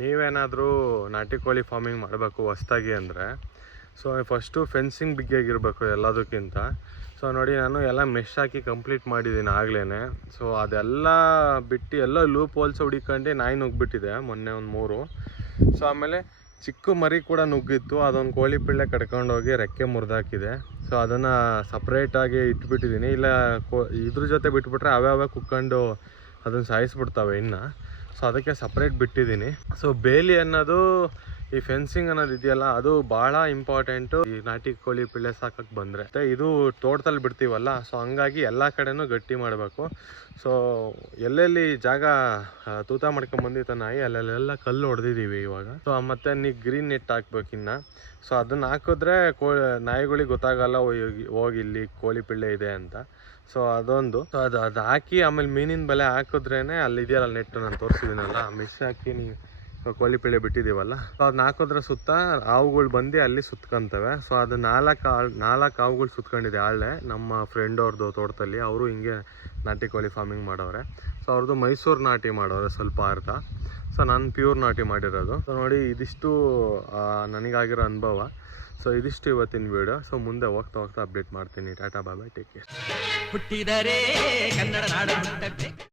ನೀವೇನಾದರೂ ನಾಟಿ ಕೋಳಿ ಫಾರ್ಮಿಂಗ್ ಮಾಡಬೇಕು ಹೊಸ್ದಾಗಿ ಅಂದರೆ ಸೊ ಫಸ್ಟು ಫೆನ್ಸಿಂಗ್ ಬಿಗ್ಗಿಯಾಗಿರಬೇಕು ಎಲ್ಲದಕ್ಕಿಂತ. ಸೊ ನೋಡಿ ನಾನು ಎಲ್ಲ ಮೆಶ್ ಹಾಕಿ ಕಂಪ್ಲೀಟ್ ಮಾಡಿದ್ದೀನಿ ಆಗಲೇ. ಸೊ ಅದೆಲ್ಲ ಬಿಟ್ಟು ಎಲ್ಲ ಲೂಪ್ ಹೋಲ್ಸ್ ಹುಡಿಕೊಂಡು ನಾಯಿ ನುಗ್ಗಿಬಿಟ್ಟಿದೆ ಮೊನ್ನೆ ಒಂದು 3. ಸೊ ಆಮೇಲೆ ಚಿಕ್ಕ ಮರಿ ಕೂಡ ನುಗ್ಗಿತ್ತು, ಅದೊಂದು ಕೋಳಿ ಪಿಳ್ಳೆ ಕಟ್ಕೊಂಡೋಗಿ ರೆಕ್ಕೆ ಮುರಿದಾಕಿದೆ. ಸೊ ಅದನ್ನು ಸಪ್ರೇಟಾಗಿ ಇಟ್ಬಿಟ್ಟಿದ್ದೀನಿ, ಇಲ್ಲ ಇದ್ರ ಜೊತೆ ಬಿಟ್ಬಿಟ್ರೆ ಅವೇ ಕುಕ್ಕೊಂಡು ಅದನ್ನು ಸಾಯಿಸ್ಬಿಡ್ತವೆ ಇನ್ನು. ಸೊ ಅದಕ್ಕೆ ಸಪ್ರೇಟ್ ಬಿಟ್ಟಿದ್ದೀನಿ. ಸೊ ಬೇಲಿ ಅನ್ನೋದು ಈ ಫೆನ್ಸಿಂಗ್ ಅನ್ನೋದು ಇದೆಯಲ್ಲ ಅದು ಭಾಳ ಇಂಪಾರ್ಟೆಂಟು ಈ ನಾಟಿ ಕೋಳಿ ಪಿಳ್ಳೆ ಸಾಕಕ್ಕೆ ಬಂದರೆ. ಇದು ತೋಟದಲ್ಲಿ ಬಿಡ್ತೀವಲ್ಲ, ಸೊ ಹಂಗಾಗಿ ಎಲ್ಲ ಕಡೆನೂ ಗಟ್ಟಿ ಮಾಡಬೇಕು. ಸೊ ಎಲ್ಲೆಲ್ಲಿ ಜಾಗ ತೂತ ಮಾಡ್ಕೊಂಬಂದಿತ್ತು ನಾಯಿ ಅಲ್ಲೆಲ್ಲ ಕಲ್ಲು ಹೊಡೆದಿದ್ದೀವಿ ಇವಾಗ. ಸೊ ಮತ್ತು ಗ್ರೀನ್ ನೆಟ್ ಹಾಕ್ಬೇಕಿನ್ನು. ಸೊ ಅದನ್ನು ಹಾಕಿದ್ರೆ ನಾಯಿಗಳಿಗೆ ಗೊತ್ತಾಗಲ್ಲ ಹೋಗಿ ಇಲ್ಲಿ ಕೋಳಿ ಪಿಳ್ಳೆ ಇದೆ ಅಂತ. ಸೊ ಅದೊಂದು. ಸೊ ಅದು ಹಾಕಿ ಆಮೇಲೆ ಮೀನಿನ ಬೆಲೆ ಹಾಕಿದ್ರೇ ಅಲ್ಲಿದೆಯಲ್ಲ ನೆಟ್ಟು ನಾನು ತೋರಿಸಿದ್ದೀನಲ್ಲ, ಮಿಸ್ ಹಾಕಿ ನೀವು ಕೋಳಿ ಪಿಳ್ಳೆ ಬಿಟ್ಟಿದ್ದೀವಲ್ಲ, ಸೊ ಅದನ್ನ ಹಾಕಿದ್ರೆ ಸುತ್ತ ಹಾವುಗಳು ಬಂದು ಅಲ್ಲಿ ಸುತ್ಕೊಂತವೆ. ಸೊ ಅದು 4 ಹಾವುಗಳು ಸುತ್ಕೊಂಡಿದೆ ಆಳೆ ನಮ್ಮ ಫ್ರೆಂಡ್ ಅವ್ರದ್ದು ತೋಟದಲ್ಲಿ. ಅವರು ಹಿಂಗೆ ನಾಟಿ ಕೋಳಿ ಫಾರ್ಮಿಂಗ್ ಮಾಡೋರೆ. ಸೊ ಅವ್ರದ್ದು ಮೈಸೂರು ನಾಟಿ ಮಾಡೋರೆ ಸ್ವಲ್ಪ ಅರ್ಧ. ಸೊ ನಾನು ಪ್ಯೂರ್ ನಾಟಿ ಮಾಡಿರೋದು. ಸೊ ನೋಡಿ ಇದಿಷ್ಟು ನನಗಾಗಿರೋ ಅನುಭವ. ಸೊ ಇದಿಷ್ಟು ಇವತ್ತಿನ ವಿಡಿಯೋ. ಸೊ ಮುಂದೆ ಹೋಗ್ತಾ ಅಪ್ಡೇಟ್ ಮಾಡ್ತೀನಿ. ಟಾಟಾ ಬಾಯ್, ಟೇಕ್ ಕೇರ್.